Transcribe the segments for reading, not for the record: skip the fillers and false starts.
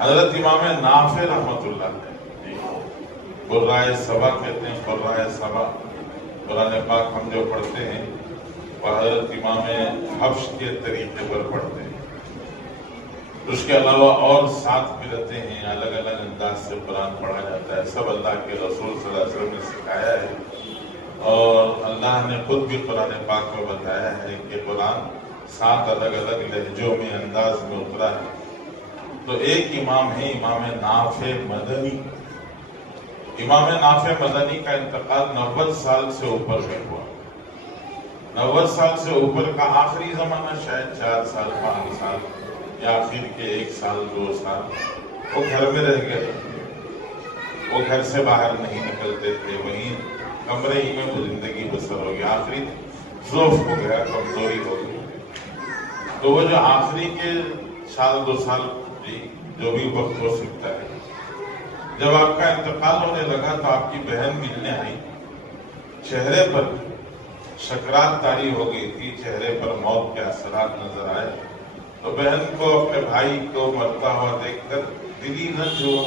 حضرت امام نافع رحمۃ اللہ علیہ قرائے سبا کہتے ہیں، قرائے سبا قرآن پاک ہم جو پڑھتے ہیں وہ حضرت امام حفص کے طریقے پر پڑھتے ہیں۔ اس کے علاوہ اور 7 ملتیں ہیں، الگ الگ انداز سے قرآن پڑھا جاتا ہے۔ سب اللہ کے رسول صلی اللہ علیہ وسلم نے سکھایا ہے، اور اللہ نے خود بھی قرآن پاک میں بتایا ہے کہ قرآن 7 الگ الگ لہجوں میں انداز میں اترا ہے۔ تو ایک امام ہے امام نافع مدنی۔ امام نافع مدنی کا انتقال 90 سال سے اوپر میں ہوا۔ 90 سال سے اوپر کا آخری زمانہ شاید 4 سال 5 سال یا آخر کے 1 سال 2 سال وہ گھر میں رہ گئے۔ وہ گھر سے باہر نہیں نکلتے تھے، وہیں کمرے ہی میں وہ زندگی بسر ہو گئی۔ آخری ضعف ہو گیا، کمزوری ہو گئی۔ تو وہ جو آخری کے سال 2 سال جو بھی وقت ہو سکتا ہے، جب آپ کا انتقال ہونے لگا تو آپ کی بہن ملنے آئی۔ چہرے پر سکرات طاری ہو گئی تھی، چہرے پر موت کے اثرات نظر آئے۔ تو بہن کو اپنے بھائی کو مرتا ہوا دیکھ کر دلی رنج ہوا،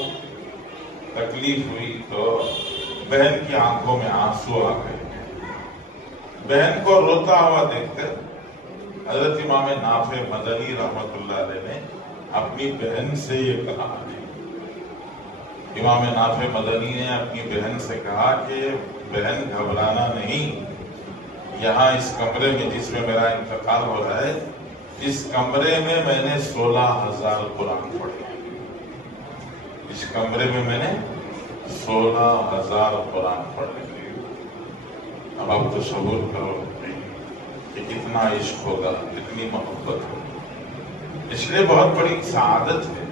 تکلیف ہوئی، تو بہن کی آنکھوں میں آنسو آ گئے۔ بہن کو روتا ہوا دیکھ کر حضرت امام نافع مدنی رحمۃ اللہ علیہ نے اپنی بہن سے یہ کہا ہے۔ امام نافع مدنی نے اپنی بہن سے کہا کہ بہن گھبرانا نہیں، یہاں اس کمرے میں جس میں میرا انتقال ہو رہا ہے، اس کمرے میں میں نے 16,000 قرآن پڑھے۔ اس کمرے میں میں نے 16,000 قرآن پڑھے۔ اب آپ تصور کرو کہ کتنا عشق ہوگا، کتنی محبت ہوگی۔ اس لیے بہت بڑی سعادت ہے